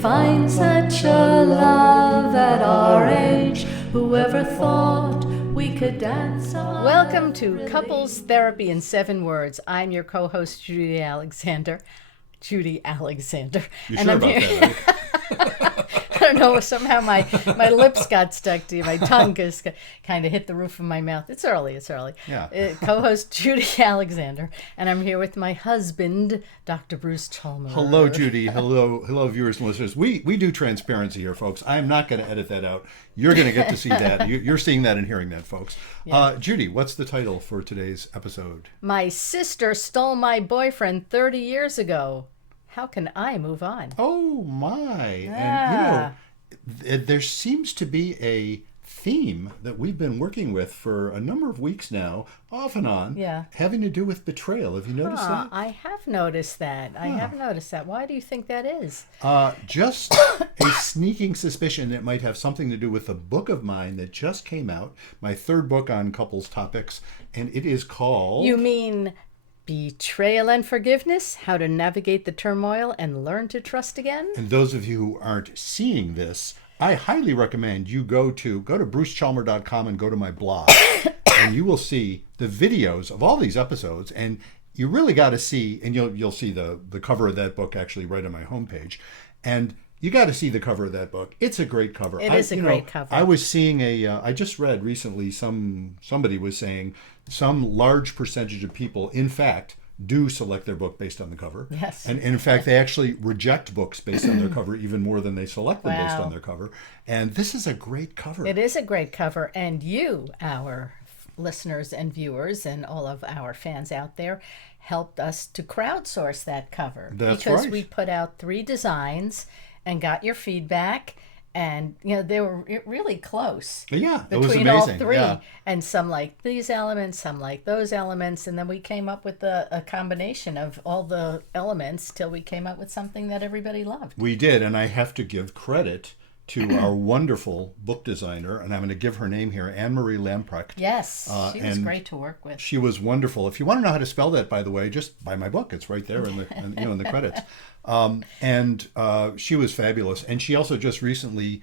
find such a love at our age. Whoever thought we could dance on. Welcome to Couples Therapy in 7 Words. I'm your co-host, Judy Alexander. You and sure I'm about here. that? I don't know, somehow my lips got stuck to you. My tongue just kind of hit the roof of my mouth. It's early. Yeah. Co-host Judy Alexander, and I'm here with my husband, Dr. Bruce Chalmers. Hello, Judy. Hello, viewers and listeners. We do transparency here, folks. I'm not going to edit that out. You're going to get to see that. You're seeing that and hearing that, folks. Yeah. Judy, what's the title for today's episode? My sister stole my boyfriend 30 years ago. How can I move on? Oh, my. Yeah. And, there seems to be a theme that we've been working with for a number of weeks now, off and on, having to do with betrayal. Have you noticed that? I have noticed that. Why do you think that is? Just a sneaking suspicion it might have something to do with a book of mine that just came out, my third book on couples topics, and it is called... You mean Betrayal and Forgiveness? How to Navigate the Turmoil and Learn to Trust Again? And those of you who aren't seeing this, I highly recommend you go to brucechalmer.com and go to my blog, and you will see the videos of all these episodes, and you really got to see, and you'll see the cover of that book actually right on my homepage, and you got to see the cover of that book. It's a great cover. It is a great cover. I was seeing I just read recently somebody was saying some large percentage of people, in fact, do select their book based on the cover. Yes. And in fact, they actually reject books based on their cover even more than they select them based on their cover. And this is a great cover. It is a great cover. And you, our listeners and viewers and all of our fans out there, helped us to crowdsource that cover. That's because right. we put out 3 designs and got your feedback. And, they were really close. Yeah, it was between amazing. all 3. Yeah. And some like these elements, some like those elements. And then we came up with a combination of all the elements till we came up with something that everybody loved. We did, and I have to give credit to our wonderful book designer, and I'm going to give her name here, Anne-Marie Lamprecht. Yes, she was great to work with. She was wonderful. If you want to know how to spell that, by the way, just buy my book. It's right there in the credits. And she was fabulous. And she also just recently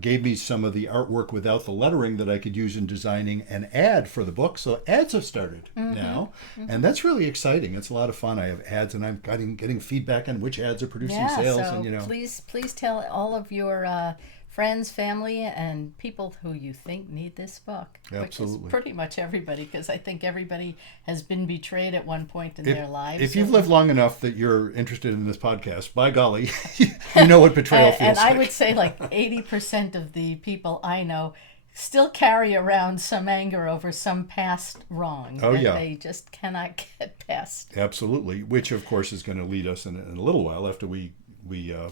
gave me some of the artwork without the lettering that I could use in designing an ad for the book. So ads have started now, and that's really exciting. It's a lot of fun. I have ads, and I'm getting feedback on which ads are producing sales. So and please tell all of your friends, family, and people who you think need this book. Absolutely. Which is pretty much everybody, because I think everybody has been betrayed at one point in their lives. If you've lived long enough that you're interested in this podcast, by golly, you know what betrayal feels like. And I would say like 80% of the people I know still carry around some anger over some past wrong that they just cannot get past. Absolutely, which of course is going to lead us in a little while after we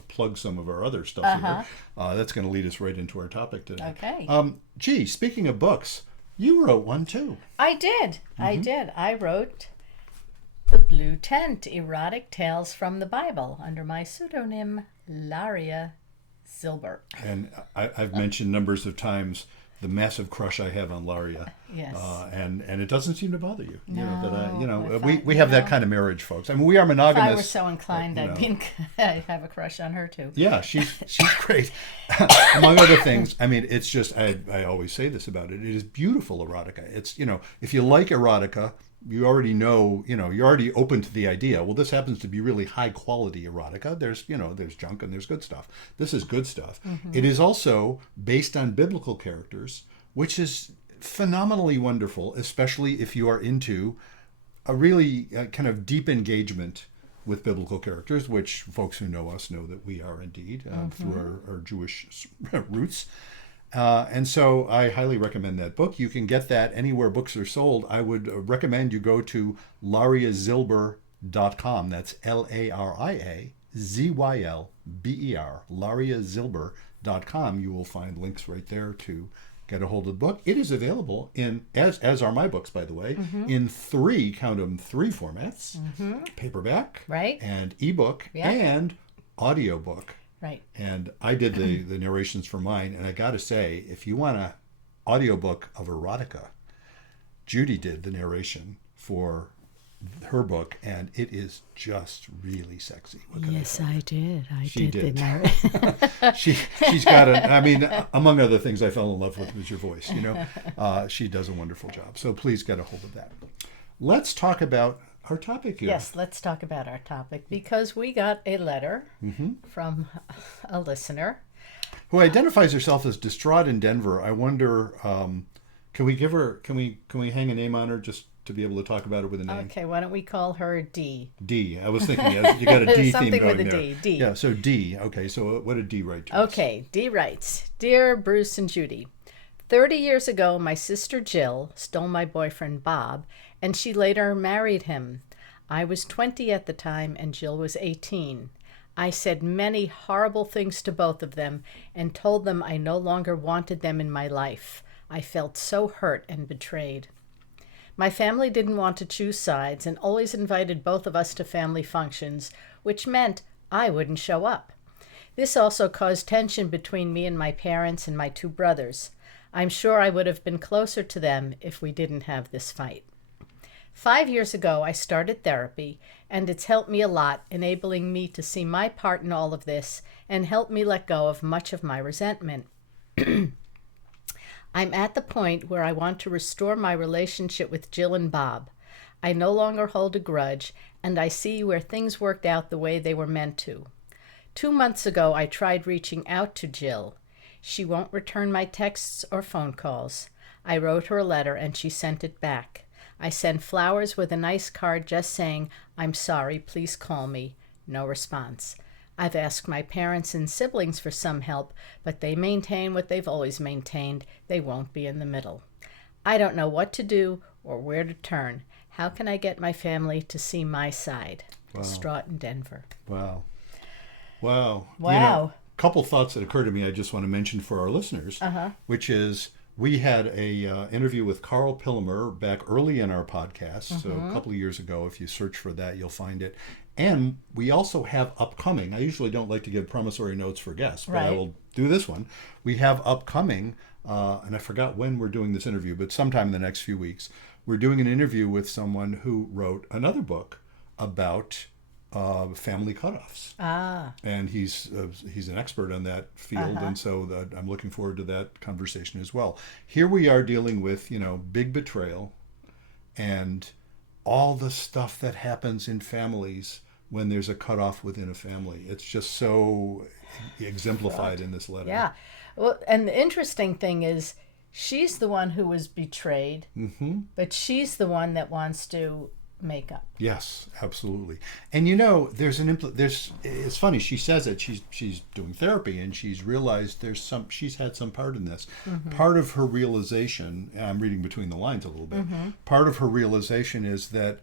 plug some of our other stuff here. That's going to lead us right into our topic today. Okay. Speaking of books, you wrote one too. I did. I wrote The Blue Tent, Erotic Tales from the Bible, under my pseudonym, Laria Zilber. And I've mentioned numbers of times the massive crush I have on Laria. Yes. And it doesn't seem to bother you. No, we have that kind of marriage, folks. I mean, we are monogamous. If I were so inclined, I'd have a crush on her too. Yeah, she's great. Among other things, I mean, it's just, I always say this about it. It is beautiful erotica. It's, if you like erotica, you already know, you're already open to the idea. Well, this happens to be really high quality erotica. There's junk and there's good stuff. This is good stuff. Mm-hmm. It is also based on biblical characters, which is phenomenally wonderful, especially if you are into a really kind of deep engagement with biblical characters, which folks who know us know that we are indeed through our Jewish roots. And so I highly recommend that book. You can get that anywhere books are sold. I would recommend you go to lariazilber.com. That's LARIAZYLBER, lariazilber.com. You will find links right there to get a hold of the book. It is available in, as are my books, by the way, in 3 formats: paperback, right, and ebook, and audiobook. Right. And I did the narrations for mine, and I got to say, if you want an audiobook of erotica, Judy did the narration for her book, and it is just really sexy. What can Yes, I I did. She did. the narrative. She's got I mean, among other things I fell in love with was your voice, you know. She does a wonderful job. So please get a hold of that. Let's talk about our topic here. Yes, let's talk about our topic, because we got a letter Mm-hmm. from a listener. Who identifies herself as distraught in Denver. I wonder, can we hang a name on her just to be able to talk about it with a name? Okay, why don't we call her D? D. I was thinking you got a D Something theme going with a there. D, D. Yeah, so D. Okay, so what did D write to us? Okay, D writes, Dear Bruce and Judy, 30 years ago, my sister Jill stole my boyfriend Bob, and she later married him. I was 20 at the time, and Jill was 18. I said many horrible things to both of them and told them I no longer wanted them in my life. I felt so hurt and betrayed. My family didn't want to choose sides and always invited both of us to family functions, which meant I wouldn't show up. This also caused tension between me and my parents and my two brothers. I'm sure I would have been closer to them if we didn't have this fight. 5 years ago, I started therapy, and it's helped me a lot, enabling me to see my part in all of this and help me let go of much of my resentment. I'm at the point where I want to restore my relationship with Jill and Bob. I no longer hold a grudge, and I see where things worked out the way they were meant to. 2 months ago, I tried reaching out to Jill. She won't return my texts or phone calls. I wrote her a letter, and she sent it back. I sent flowers with a nice card just saying, I'm sorry, please call me. No response. I've asked my parents and siblings for some help, but they maintain what they've always maintained. They won't be in the middle. I don't know what to do or where to turn. How can I get my family to see my side? Wow. Distraught in Denver. Wow. Wow. Wow. You know, a couple thoughts that occur to me I just want to mention for our listeners, which is we had a interview with Carl Pillemer back early in our podcast, so a couple of years ago. If you search for that, you'll find it. And we also have upcoming, I usually don't like to give promissory notes for guests, but I Right. will do this one. We have upcoming, and I forgot when we're doing this interview, but sometime in the next few weeks, we're doing an interview with someone who wrote another book about family cutoffs. And he's an expert on that field, and so I'm looking forward to that conversation as well. Here we are dealing with, big betrayal and all the stuff that happens in families when there's a cutoff within a family. It's just so exemplified in this letter. Yeah. Well, and the interesting thing is she's the one who was betrayed, but she's the one that wants to make up. Yes, absolutely. And there's it's funny, she says it, she's doing therapy and she's realized she's had some part in this. Part of her realization, and I'm reading between the lines a little bit, part of her realization is that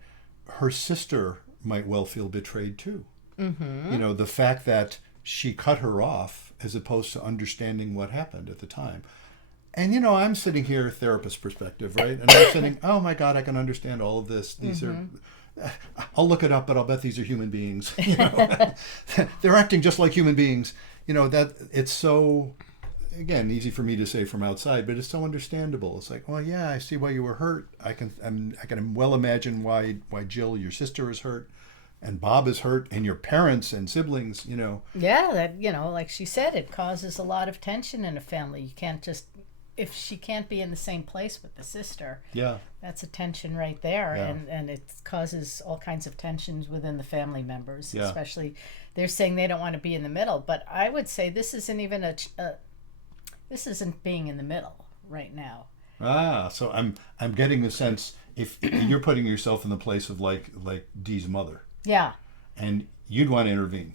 her sister might well feel betrayed too. The fact that she cut her off as opposed to understanding what happened at the time. And I'm sitting here, therapist perspective, right? And I'm sitting, oh my God, I can understand all of this. These are, I'll look it up, but I'll bet these are human beings. They're acting just like human beings. That it's so, again, easy for me to say from outside, but it's so understandable. It's like, well, yeah, I see why you were hurt. I can well imagine why Jill, your sister, is hurt, and Bob is hurt, and your parents and siblings. Yeah, that like she said, it causes a lot of tension in a family. You can't just. If she can't be in the same place with the sister, that's a tension right there, and it causes all kinds of tensions within the family members. Especially, they're saying they don't want to be in the middle, but I would say this isn't even this isn't being in the middle right now. So I'm getting the sense if you're putting yourself in the place of like Dee's mother, and you'd want to intervene.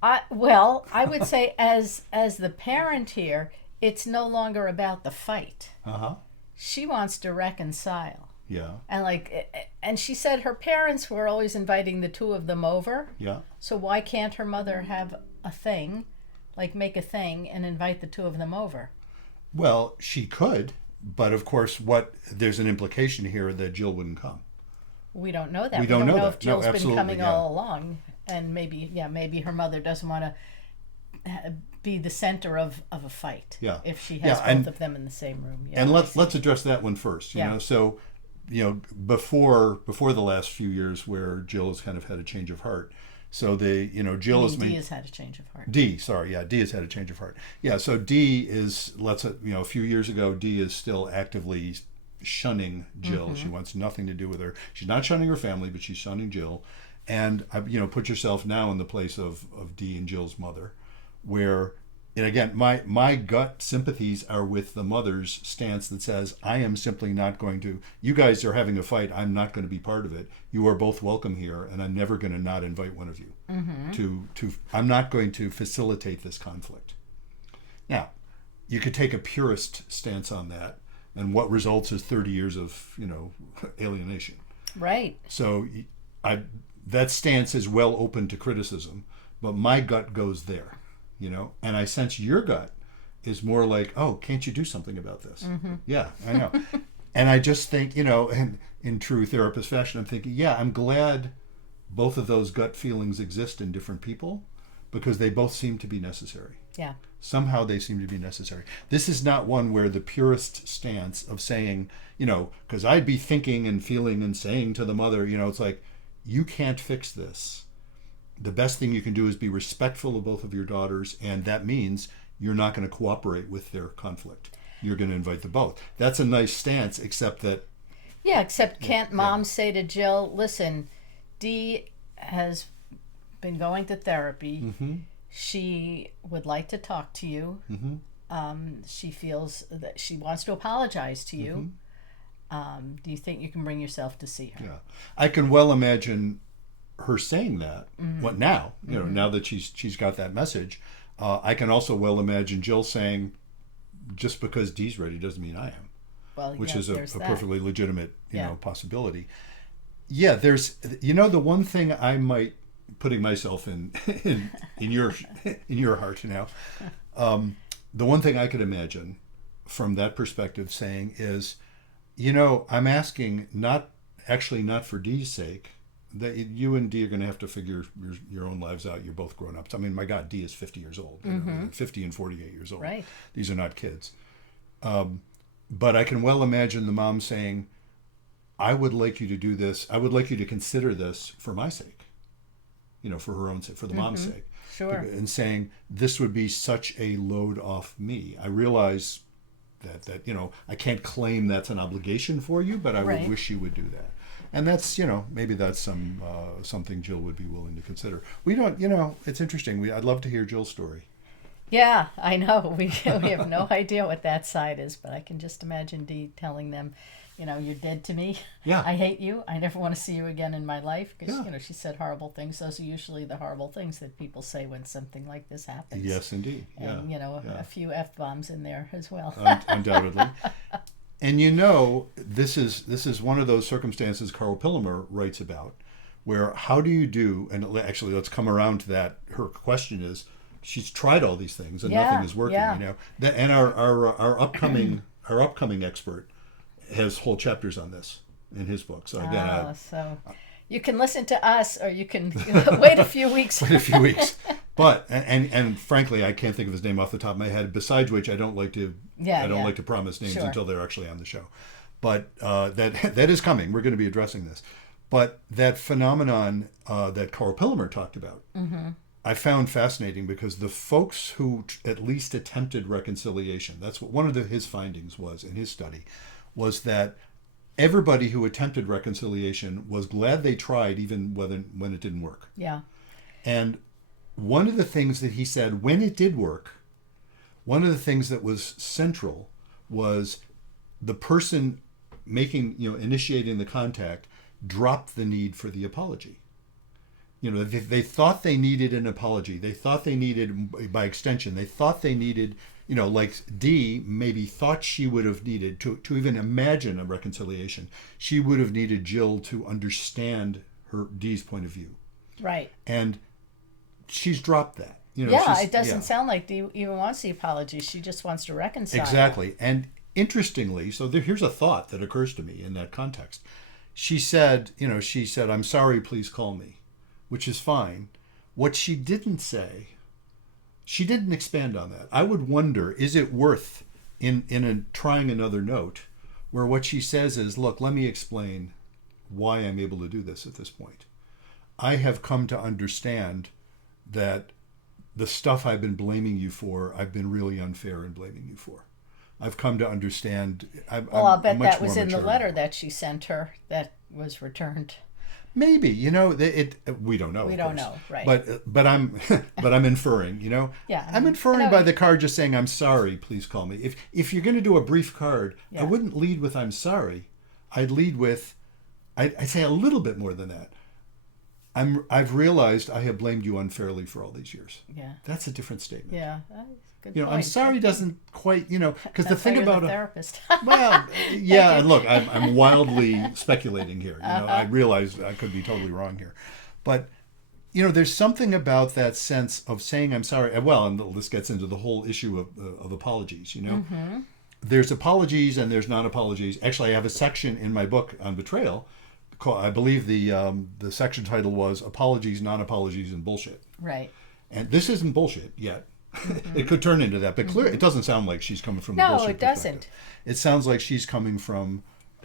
I would say as the parent here. It's no longer about the fight. She wants to reconcile. Yeah. And she said her parents were always inviting the two of them over. Yeah. So why can't her mother have a thing, make a thing and invite the two of them over? Well, she could, but of course, there's an implication here that Jill wouldn't come. We don't know that. We don't know if that. Jill's No, been coming yeah. all along, and maybe her mother doesn't want to be the center of a fight. Yeah. If she has both of them in the same room. And let's address that one first. So before the last few years where Jill has kind of had a change of heart. So Jill has D has had a change of heart. D has had a change of heart. Yeah, so D is a few years ago, D is still actively shunning Jill. She wants nothing to do with her. She's not shunning her family, but she's shunning Jill. And put yourself now in the place of D and Jill's mother, where, and again, my gut sympathies are with the mother's stance that says, I am simply not going to, you guys are having a fight, I'm not going to be part of it. You are both welcome here, and I'm never going to not invite one of you. I'm not going to facilitate this conflict. Now, you could take a purist stance on that, and what results is 30 years of, alienation. Right. So that stance is well open to criticism, but my gut goes there. And I sense your gut is more like, oh, can't you do something about this? Yeah, I know. And I just think, and in true therapist fashion, I'm thinking, yeah, I'm glad both of those gut feelings exist in different people, because they both seem to be necessary. Yeah. Somehow they seem to be necessary. This is not one where the purist stance of saying, because I'd be thinking and feeling and saying to the mother, it's like, you can't fix this. The best thing you can do is be respectful of both of your daughters, and that means you're not going to cooperate with their conflict. You're going to invite them both. That's a nice stance, except that... Yeah, except can't mom say to Jill, listen, Dee has been going to therapy. She would like to talk to you. She feels that she wants to apologize to you. Do you think you can bring yourself to see her? Yeah. I can well imagine her saying that. What now? Now that she's got that message, I can also well imagine Jill saying, "Just because Dee's ready doesn't mean I am," which is a perfectly legitimate possibility. Yeah, there's the one thing I might, putting myself in your heart now, the one thing I could imagine from that perspective saying is, I'm asking not for Dee's sake. That you and Dee are going to have to figure your own lives out. You're both grown ups. I mean, my God, Dee is 50 years old. 50 and 48 years old. Right. These are not kids. But I can well imagine the mom saying, I would like you to do this. I would like you to consider this for my sake. For her own sake, for the mom's sake. Sure. And saying, this would be such a load off me. I realize that I can't claim that's an obligation for you, but I would wish you would do that. And that's, maybe that's something Jill would be willing to consider. We don't, it's interesting. I'd love to hear Jill's story. Yeah, I know. We have no idea what that side is, but I can just imagine Dee telling them, you're dead to me. Yeah. I hate you. I never want to see you again in my life. Because, she said horrible things. Those are usually the horrible things that people say when something like this happens. Yes, indeed. And, a few F-bombs in there as well. Undoubtedly. And this is one of those circumstances Carl Pillimer writes about, where how do you do, and actually let's come around to that. Her question is, she's tried all these things and nothing is working, And our upcoming expert has whole chapters on this in his book. So again, so you can listen to us, or you can wait a few weeks. But and frankly, I can't think of his name off the top of my head. Besides which, I don't like to like to promise names until they're actually on the show. But that is coming. We're going to be addressing this. But that phenomenon that Carl Pillimer talked about, I found fascinating, because the folks who at least attempted reconciliation, that's what one of his findings was in his study, was that everybody who attempted reconciliation was glad they tried, even when it didn't work. Yeah. And one of the things that he said, when it did work, one of the things that was central was the person initiating the contact dropped the need for the apology. They thought they needed an apology. They thought they needed, by extension, like Dee maybe thought she would have needed to even imagine a reconciliation. She would have needed Jill to understand Dee's point of view. Right. And she's dropped that. It doesn't sound like Dee even wants the apology. She just wants to reconcile. Exactly. And interestingly, so here's a thought that occurs to me in that context. She said, I'm sorry, please call me, which is fine. What she didn't say, she didn't expand on that. I would wonder, is it worth, in trying another note, where what she says is, look, let me explain why I'm able to do this at this point. I have come to understand that the stuff I've been blaming you for, I've been really unfair in blaming you for. I've come to understand. I'll bet much that was more in the mature letter now. that she sent her that was returned. Maybe, we don't know. We of don't course. know, right. But I'm but I'm inferring. Yeah, I'm inferring by the card just saying I'm sorry. Please call me. If you're going to do a brief card, I wouldn't lead with I'm sorry. I'd lead with I'd say a little bit more than that. I've realized I have blamed you unfairly for all these years. Yeah. That's a different statement. Yeah. Good I'm point. sorry doesn't quite, because the thing You're about the therapist. well, yeah, and look, I'm wildly speculating here. I realize I could be totally wrong here, but there's something about that sense of saying I'm sorry. Well, and this gets into the whole issue of apologies. Mm-hmm. There's apologies and there's non-apologies. Actually, I have a section in my book on betrayal. I believe the section title was "Apologies, Non-Apologies, and Bullshit." Right. And this isn't bullshit yet. Mm-hmm. It could turn into that, but clearly it doesn't sound like she's coming from the bullshit it doesn't. perspective. It sounds like she's coming from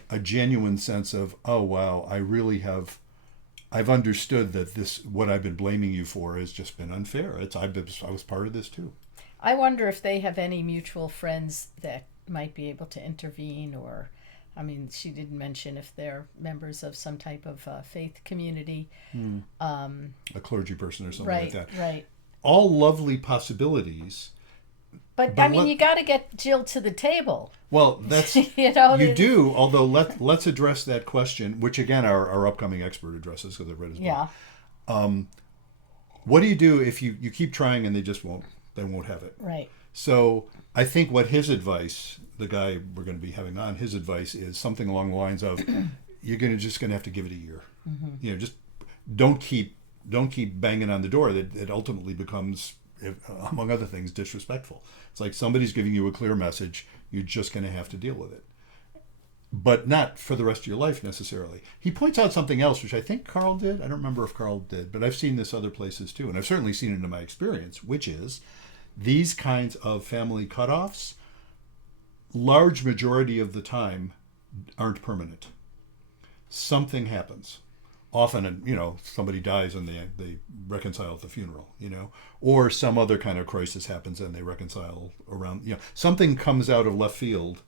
a genuine sense of, oh wow, I've understood that what I've been blaming you for has just been unfair. I was part of this too. I wonder if they have any mutual friends that might be able to intervene, or, I mean, she did mention if they're members of some type of faith community. A clergy person or something Right, like that. right. All lovely possibilities. But I mean, you got to get Jill to the table. Well, that's you do. Although let's address that question, which again our upcoming expert addresses because I've read his book. Yeah. What do you do if you keep trying and they won't have it? Right. So I think what his advice, the guy we're going to be having on, his advice is something along the lines of, you're just going to have to give it a year. Mm-hmm. Just don't keep banging on the door. That it ultimately becomes, among other things, disrespectful. It's like somebody's giving you a clear message. You're just going to have to deal with it, but not for the rest of your life necessarily. He points out something else, which I think Carl did. I don't remember if Carl did, but I've seen this other places too, and I've certainly seen it in my experience, which is these kinds of family cutoffs, large majority of the time, aren't permanent. Something happens. Often, somebody dies and they reconcile at the funeral, or some other kind of crisis happens and they reconcile around, something comes out of left field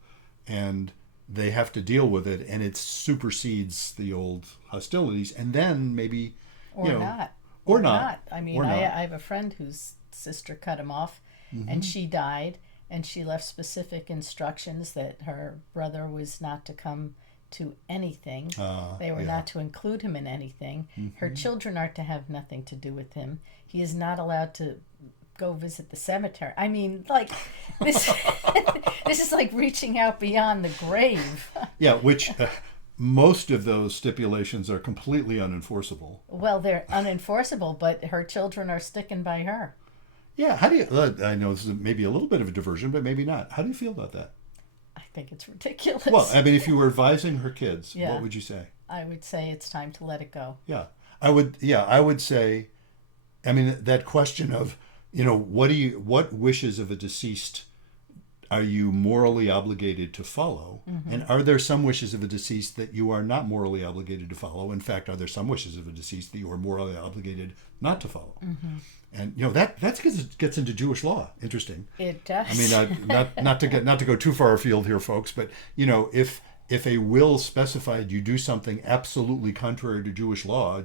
and they have to deal with it and it supersedes the old hostilities and then maybe, Not. I mean, I have a friend whose sister cut him off and she died and she left specific instructions that her brother was not to come to anything. They were not to include him in anything. Her children are to have nothing to do with him. He is not allowed to go visit the cemetery. I mean, like, this this is like reaching out beyond the grave. Yeah, which most of those stipulations are completely unenforceable. Well, they're unenforceable, but her children are sticking by her. Yeah, how do you, I know this is maybe a little bit of a diversion, but maybe not. How do you feel about that? I think it's ridiculous. Well, I mean, if you were advising her kids, Yeah. what would you say? I would say it's time to let it go. Yeah, I would say, I mean, that question of, what wishes of a deceased are you morally obligated to follow? And are there some wishes of a deceased that you are not morally obligated to follow? In fact, are there some wishes of a deceased that you are morally obligated not to follow? And that gets into Jewish law. Interesting. It does. I mean, not to go too far afield here, folks, but if a will specified you do something absolutely contrary to Jewish law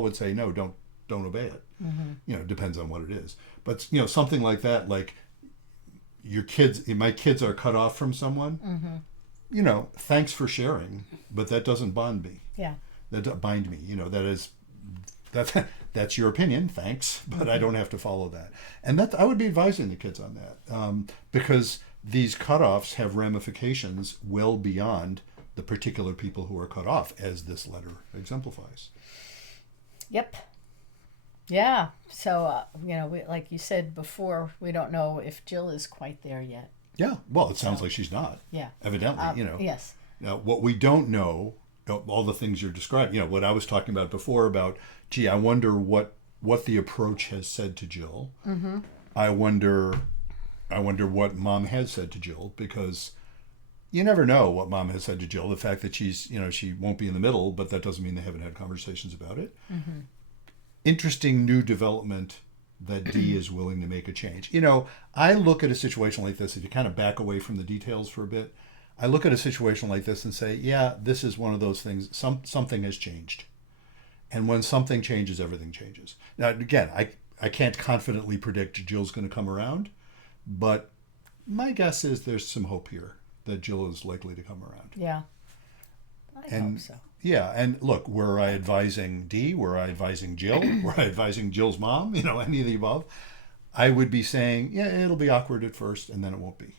would say no, don't obey it. It depends on what it is. But something like that, like my kids are cut off from someone. Thanks for sharing, but that doesn't bond me. Yeah. That bind me. That's your opinion. Thanks, but I don't have to follow that. And I would be advising the kids on that because these cutoffs have ramifications well beyond the particular people who are cut off, as this letter exemplifies. Yep. Yeah. So, like you said before, we don't know if Jill is quite there yet. Yeah. Well, it sounds like she's not. Yeah. Evidently, Yes. Now, what we don't know, all the things you're describing, what I was talking about before about, gee, I wonder what the approach has said to Jill. I wonder what Mom has said to Jill, because you never know what mom has said to Jill. The fact that she won't be in the middle, but that doesn't mean they haven't had conversations about it. Mm-hmm. Interesting new development that Dee is willing to make a change. I look at a situation like this, if you kind of back away from the details for a bit, I look at a situation like this and say, yeah, this is one of those things, something has changed. And when something changes, everything changes. Now, again, I can't confidently predict Jill's going to come around, but my guess is there's some hope here that Jill is likely to come around. Yeah, I hope so. Yeah, and look, were I advising Dee? Were I advising Jill? Were I advising Jill's mom? Any of the above? I would be saying, yeah, it'll be awkward at first, and then it won't be.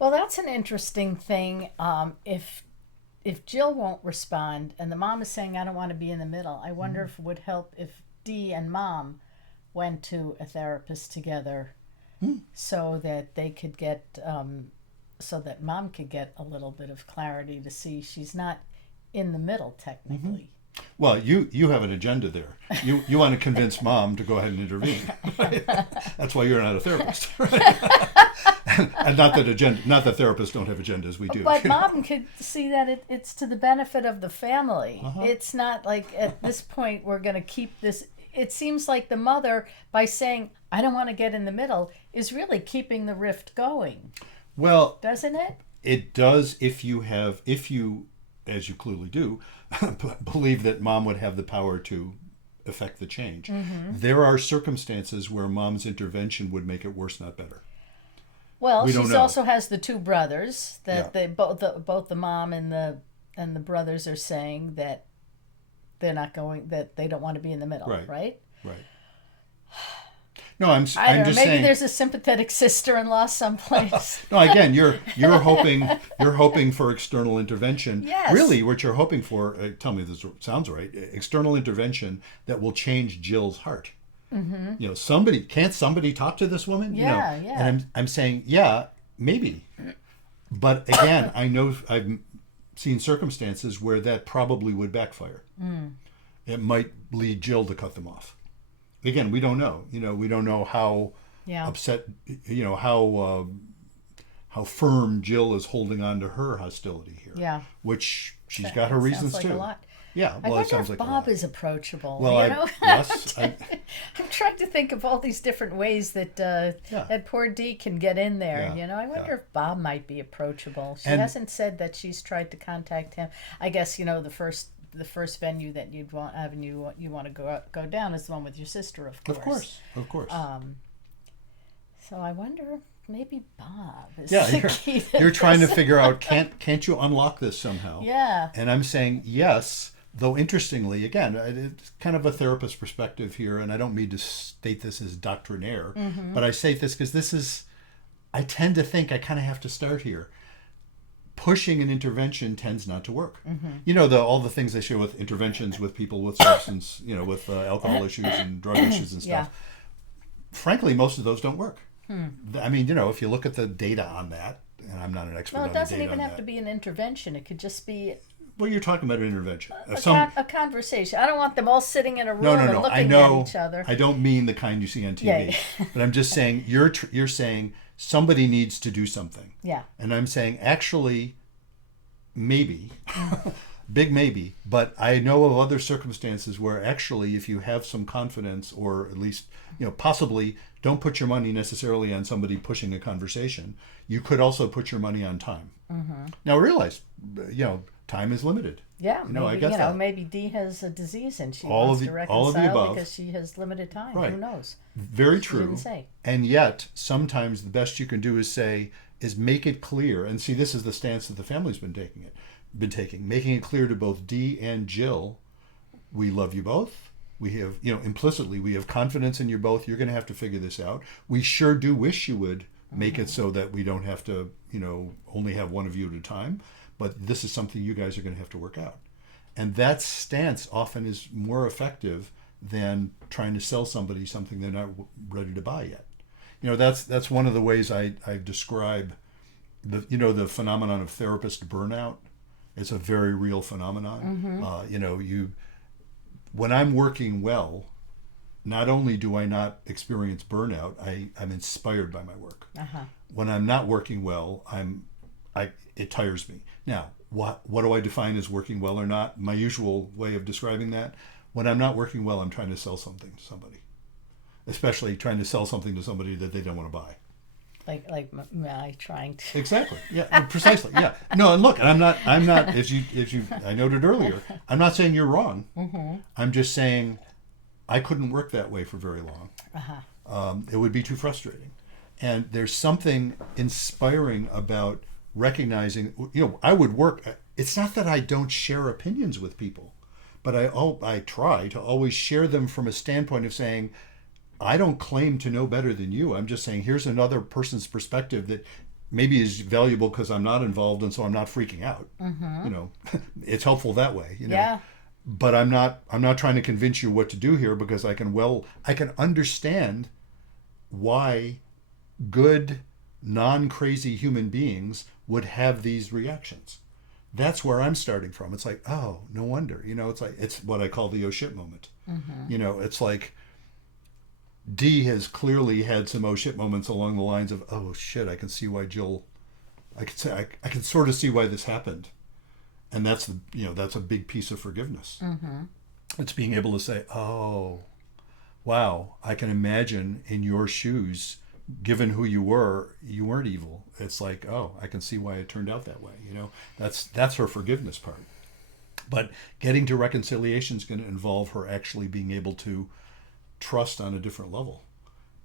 Well, that's an interesting thing. If Jill won't respond and the mom is saying, I don't want to be in the middle, I wonder if it would help if Dee and mom went to a therapist together so that they could get, so that mom could get a little bit of clarity to see she's not in the middle technically. Well, you have an agenda there. You want to convince mom to go ahead and intervene. Right? That's why you're not a therapist. Right? And not that therapists don't have agendas. We do. But mom could see that it's to the benefit of the family. It's not like at this point we're going to keep this. It seems like the mother, by saying, I don't want to get in the middle, is really keeping the rift going. Well, doesn't it? It does if you, as you clearly do, believe that mom would have the power to affect the change. There are circumstances where mom's intervention would make it worse, not better. Well, she also has the two brothers that they both the mom and the brothers are saying that they're not going, that they don't want to be in the middle, right? Right. No, I'm just maybe saying, there's a sympathetic sister-in-law someplace. No, again, you're hoping for external intervention. Yes. Really, what you're hoping for, tell me if this sounds right, external intervention that will change Jill's heart. Can't somebody talk to this woman? Yeah. And I'm saying, yeah, maybe. But again, I know I've seen circumstances where that probably would backfire. It might lead Jill to cut them off. Again, we don't know. We don't know how upset, how firm Jill is holding on to her hostility here. Yeah. Which she's got her reasons sounds like too. A lot. Yeah, well, it sounds like Bob is approachable. Well, yes. I'm trying to think of all these different ways that that poor Dee can get in there. Yeah. I wonder if Bob might be approachable. She hasn't said that she's tried to contact him. I guess the first venue that you want to go down is the one with your sister, of course. Of course. So I wonder. Maybe Bob is the key to you're trying to figure out, can't you unlock this somehow? Yeah. And I'm saying yes, though interestingly, again, it's kind of a therapist perspective here, and I don't mean to state this as doctrinaire, but I say this because I tend to think I kind of have to start here. Pushing an intervention tends not to work. All the things they share with interventions with people with substance, with alcohol issues and drug issues and stuff. Frankly, most of those don't work. I mean, if you look at the data on that, and I'm not an expert on the data on that. Well, it doesn't even have to be an intervention. It could just be... Well, you're talking about an intervention. A conversation. I don't want them all sitting in a room and looking at each other. I don't mean the kind you see on TV. But I'm just saying, you're saying somebody needs to do something. Yeah. And I'm saying, actually, maybe, big maybe, but I know of other circumstances where actually if you have some confidence, or at least, possibly don't put your money necessarily on somebody pushing a conversation. You could also put your money on time. Now realize, time is limited. Yeah, maybe, I get that. Maybe Dee has a disease and she all wants of to the, reconcile all of the above. Because she has limited time. Right. Who knows? Very She true. didn't say. And yet, sometimes the best you can do is make it clear. And see, this is the stance that the family's been taking, making it clear to both Dee and Jill, we love you both. We have, implicitly, we have confidence in you both. You're going to have to figure this out. We sure do wish you would make it so that we don't have to, only have one of you at a time. But this is something you guys are going to have to work out. And that stance often is more effective than trying to sell somebody something they're not ready to buy yet. That's one of the ways I describe the phenomenon of therapist burnout. It's a very real phenomenon. When I'm working well, not only do I not experience burnout, I'm inspired by my work. When I'm not working well, it tires me. Now, what do I define as working well or not? My usual way of describing that: when I'm not working well, I'm trying to sell something to somebody, especially trying to sell something to somebody that they don't want to buy. Like my trying to. Exactly. Yeah. Precisely. Yeah. No. And look, and I'm not. As you. I noted earlier. I'm not saying you're wrong. Mm-hmm. I'm just saying, I couldn't work that way for very long. It would be too frustrating. And there's something inspiring about recognizing. I would work. It's not that I don't share opinions with people, but I try to always share them from a standpoint of saying, I don't claim to know better than you. I'm just saying, here's another person's perspective that maybe is valuable because I'm not involved, and so I'm not freaking out. Mm-hmm. It's helpful that way. Yeah. But I'm not trying to convince you what to do here, because I can understand why good, non-crazy human beings would have these reactions. That's where I'm starting from. It's like, oh, no wonder. It's what I call the oh shit moment. Mm-hmm. It's like, Dee has clearly had some oh shit moments along the lines of, oh shit, I can see why Jill, I can sort of see why this happened. And that's a big piece of forgiveness. Mm-hmm. It's being able to say, oh, wow, I can imagine in your shoes, given who you weren't evil. It's like, oh, I can see why it turned out that way. That's her forgiveness part. But getting to reconciliation is going to involve her actually being able to trust on a different level,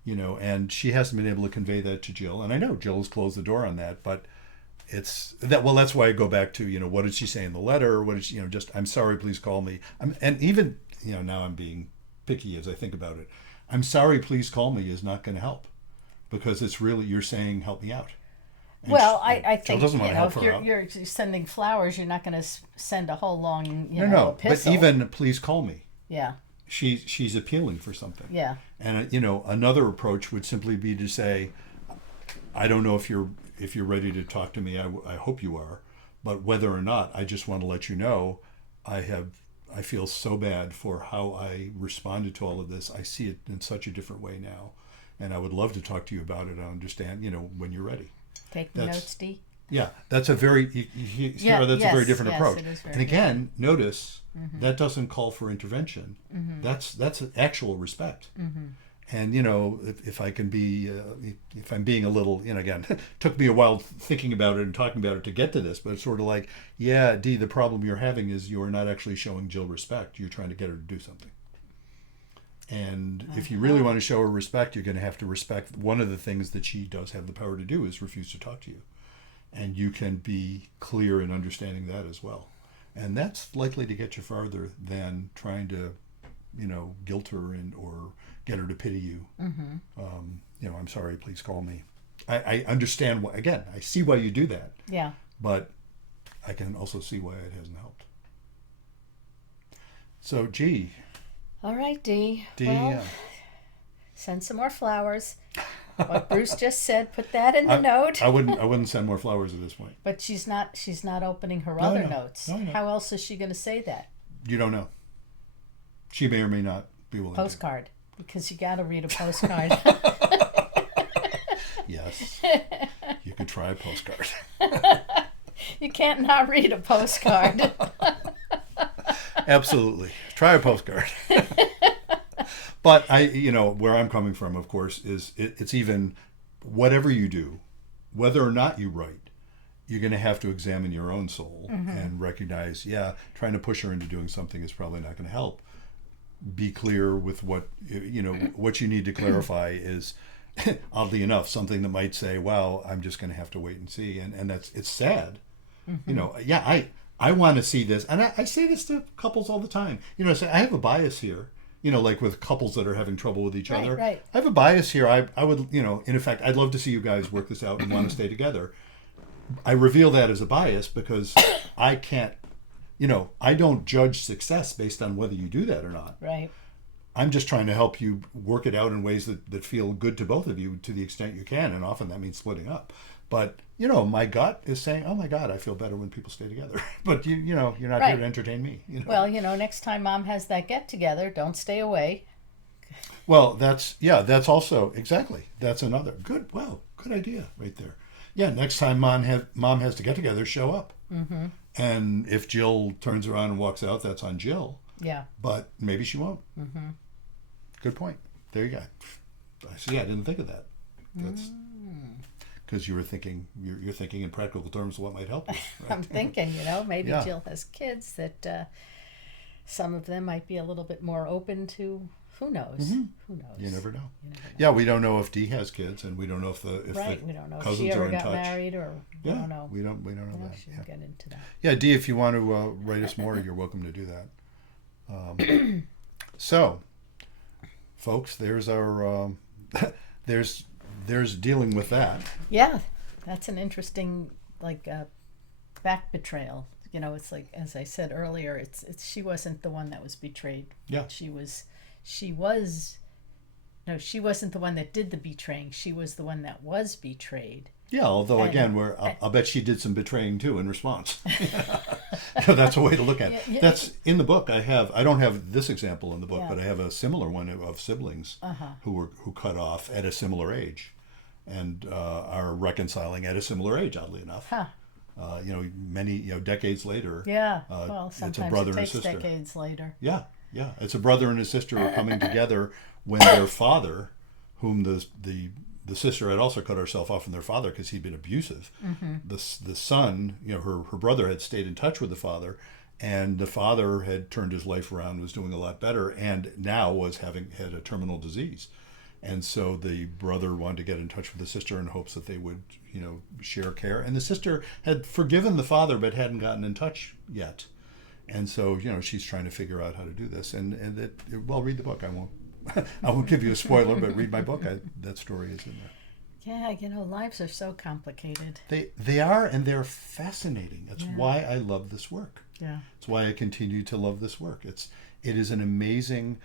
and she hasn't been able to convey that to Jill. And I know Jill has closed the door on that, but it's that. Well, that's why I go back to, what did she say in the letter? What did she, just, I'm sorry, please call me. And even, now I'm being picky as I think about it. I'm sorry, please call me is not going to help, because it's really, you're saying, help me out. And I think, doesn't want to help if her you're sending flowers, you're not going to send a whole long, no, epistle. but even please call me. Yeah. She's appealing for something. Yeah. And another approach would simply be to say, I don't know if you're ready to talk to me. I hope you are, but whether or not, I just want to let you know, I feel so bad for how I responded to all of this. I see it in such a different way now, and I would love to talk to you about it. I understand, when you're ready. Take the notes, Dee. Yeah, that's a very a very different approach. It is very and again, different. notice that doesn't call for intervention. Mm-hmm. That's an actual respect. Mm-hmm. And if I can be, if I'm being a little, again, took me a while thinking about it and talking about it to get to this, but it's sort of like, yeah, Dee, the problem you're having is you're not actually showing Jill respect. You're trying to get her to do something. And if you really want to show her respect, you're going to have to respect one of the things that she does have the power to do is refuse to talk to you. And you can be clear in understanding that as well. And that's likely to get you farther than trying to, guilt her or get her to pity you. Mm-hmm. I'm sorry, please call me. I understand why, again, I see why you do that. Yeah. But I can also see why it hasn't helped. So, gee. All right, Dee. Dee, well, send some more flowers. What Bruce just said, put that in the note. I wouldn't send more flowers at this point. But she's not opening her other notes. No. How else is she going to say that? You don't know. She may or may not be willing postcard, to. Because you got to read a postcard. Yes. You could try a postcard. You can't not read a postcard. Absolutely. Try a postcard. But where I'm coming from, of course, is it's even whatever you do, whether or not you write, you're going to have to examine your own soul and recognize, trying to push her into doing something is probably not going to help. Be clear with what you need to clarify is, oddly enough, something that might say, wow, I'm just going to have to wait and see. And it's sad. Mm-hmm. I want to see this. And I say this to couples all the time. I say, I have a bias here. Like with couples that are having trouble with each other. Right. I have a bias here. I would, in effect, I'd love to see you guys work this out and want to stay together. I reveal that as a bias because I can't, I don't judge success based on whether you do that or not. Right. I'm just trying to help you work it out in ways that feel good to both of you to the extent you can. And often that means splitting up. But, my gut is saying, oh my God, I feel better when people stay together. But, you're not here to entertain me. Well, next time Mom has that get together, don't stay away. Well, that's also, exactly. That's another good idea right there. Yeah, next time mom has to get together, show up. Mm-hmm. And if Jill turns around and walks out, that's on Jill. Yeah. But maybe she won't. Mm-hmm. Good point. There you go. I see. I didn't think of that. That's because you were thinking. You're thinking in practical terms of what might help you. Right? I'm thinking, maybe Yeah. Jill has kids that some of them might be a little bit more open to. Who knows? Mm-hmm. Who knows? You never know. You never know. Yeah, we don't know if Dee has kids, and we don't know if the Right. We don't know if cousins she ever are in got touch. married or we Yeah, don't know. we don't know that. She'll Yeah. get into that. Yeah, Dee, if you want to write us more, you're welcome to do that. So, folks, there's our there's dealing with that. Yeah, that's an interesting back betrayal. It's like, as I said earlier, it's she wasn't the one that was betrayed. Yeah. She wasn't the one that did the betraying. She was the one that was betrayed. Yeah, although again, I'll bet she did some betraying too in response. That's a way to look at it. Yeah. That's in the book. I don't have this example in the book, Yeah. but I have a similar one of siblings who cut off at a similar age, and are reconciling at a similar age. Oddly enough, Huh. Many decades later. Yeah. it's Well, a sometimes brother it and a takes sister. decades later. Yeah, it's a brother and a sister who are coming together when their father, whom the sister had also cut herself off from their father because he'd been abusive. Mm-hmm. The son, her brother had stayed in touch with the father, and the father had turned his life around, was doing a lot better, and now had a terminal disease. And so the brother wanted to get in touch with the sister in hopes that they would, share care. And the sister had forgiven the father but hadn't gotten in touch yet. And so, she's trying to figure out how to do this. And read the book. I won't give you a spoiler, but read my book. That story is in there. Yeah, lives are so complicated. They are, and they're fascinating. That's why I love this work. Yeah. It's why I continue to love this work. It is an amazing,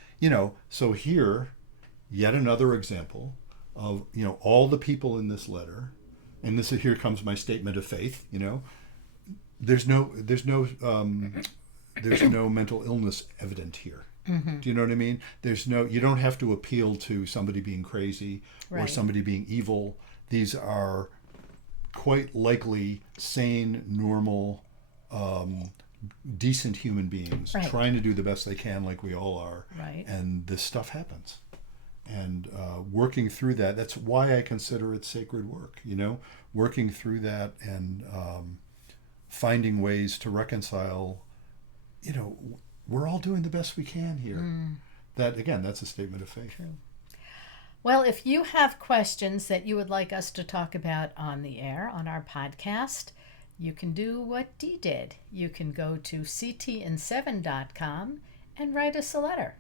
so here, yet another example of, all the people in this letter, and here comes my statement of faith, there's no mental illness evident here. Mm-hmm. Do you know what I mean? You don't have to appeal to somebody being crazy or Right. somebody being evil. These are quite likely sane, normal, decent human beings Right. trying to do the best they can, like we all are. Right. And this stuff happens. And working through that's why I consider it sacred work, working through that and finding ways to reconcile, we're all doing the best we can here. That's a statement of faith. True. Well, if you have questions that you would like us to talk about on the air, on our podcast, you can do what Dee did. You can go to ctn7.com and write us a letter.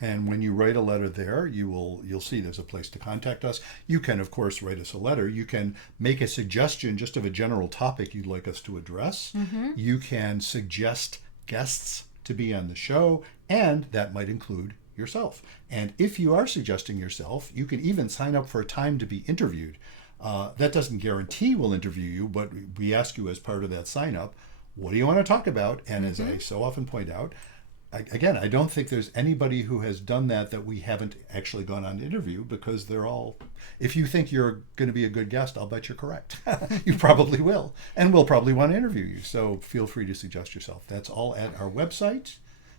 And when you write a letter there, you'll see there's a place to contact us. You can, of course, write us a letter. You can make a suggestion just of a general topic you'd like us to address. Mm-hmm. You can suggest guests to be on the show, and that might include yourself. And if you are suggesting yourself, you can even sign up for a time to be interviewed. That doesn't guarantee we'll interview you, but we ask you as part of that sign up, what do you want to talk about? And as I so often point out, I don't think there's anybody who has done that we haven't actually gone on to interview, because they're all, if you think you're going to be a good guest, I'll bet you're correct. You probably will. And we'll probably want to interview you. So feel free to suggest yourself. That's all at our website,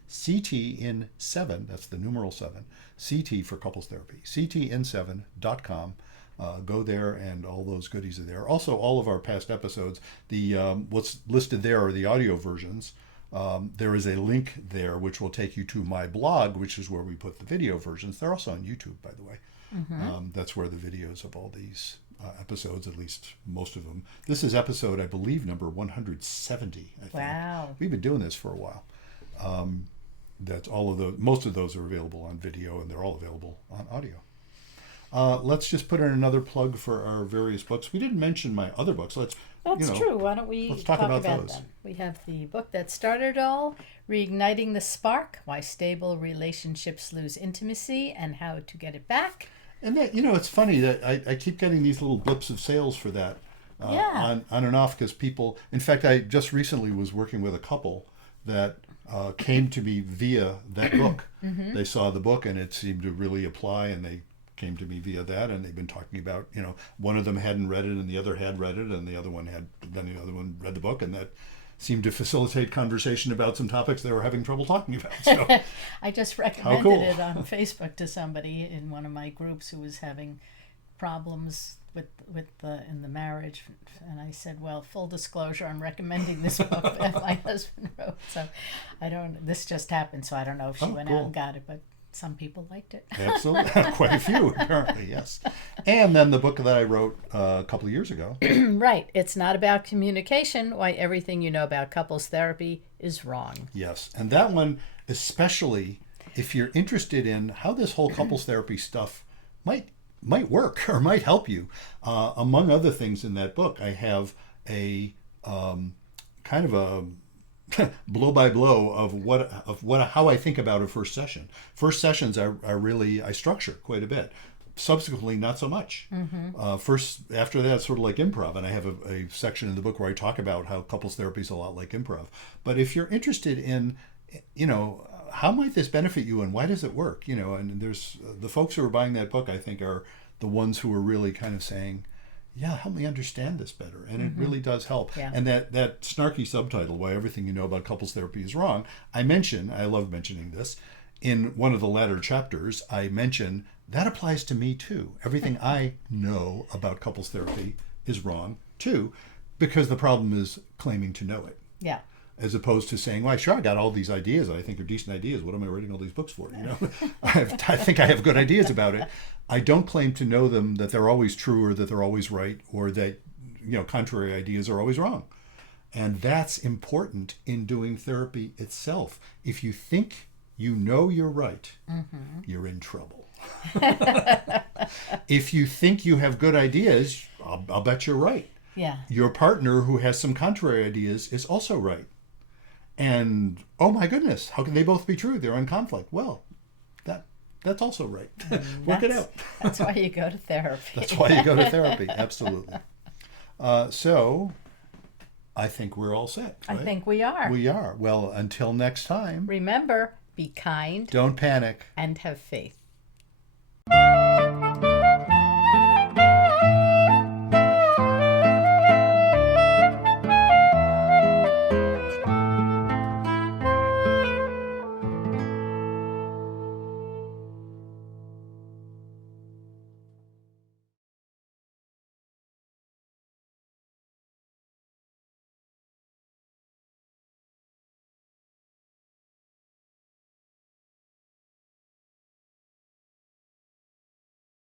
CTN7, that's the numeral 7, CT for couples therapy, CTN7.com. Go there, and all those goodies are there. Also, all of our past episodes, what's listed there are the audio versions. There is a link there which will take you to my blog, which is where we put the video versions. They're also on YouTube, by the way. Mm-hmm. That's where the videos of all these episodes, at least most of them. This is episode, I believe, number 170, I think. Wow. We've been doing this for a while. That's all of those. Most of those are available on video, and they're all available on audio. Let's just put in another plug for our various books. We didn't mention my other books. That's true. Why don't we talk about those? them? We have the book that started it all, Reigniting the Spark, Why Stable Relationships Lose Intimacy and How to Get It Back. And that, it's funny that I keep getting these little blips of sales for that on and off, because people, in fact, I just recently was working with a couple that came to me via that book. Mm-hmm. They saw the book and it seemed to really apply, and they came to me via that, and they've been talking about, one of them hadn't read it and the other had read it, and the other one read the book, and that seemed to facilitate conversation about some topics they were having trouble talking about. So I just recommended cool. it on Facebook to somebody in one of my groups who was having problems in the marriage, and I said, well, full disclosure, I'm recommending this book that my husband wrote. So this just happened, so I don't know if she went out and got it, but some people liked it. Absolutely. Quite a few, apparently, yes. And then the book that I wrote a couple of years ago. Right. It's not about communication, why everything you know about couples therapy is wrong. Yes. And that one, especially if you're interested in how this whole couples therapy stuff might work or might help you. Among other things in that book, I have a kind of a blow by blow of how I think about a first session. First sessions I structure quite a bit. Subsequently, not so much. First, after that, it's sort of like improv, and I have a section in the book where I talk about how couples therapy is a lot like improv. But if you're interested in, how might this benefit you and why does it work? And there's the folks who are buying that book, I think, are the ones who are really kind of saying, yeah, help me understand this better. And it really does help. Yeah. And that snarky subtitle, Why Everything You Know About Couples Therapy is Wrong, I love mentioning this, in one of the latter chapters, I mention that applies to me too. Everything I know about couples therapy is wrong too, because the problem is claiming to know it. Yeah. As opposed to saying, well, sure, I got all these ideas that I think are decent ideas. What am I writing all these books for? I think I have good ideas about it. I don't claim to know them, that they're always true or that they're always right or that, contrary ideas are always wrong. And that's important in doing therapy itself. If you think you know you're right, you're in trouble. If you think you have good ideas, I'll bet you're right. Yeah. Your partner who has some contrary ideas is also right. And, oh my goodness, how can they both be true? They're in conflict. Well, that's also right. Work it out. That's why you go to therapy. That's why you go to therapy, absolutely. So, I think we're all set, right? I think we are. We are. Well, until next time. Remember, be kind. Don't panic. And have faith.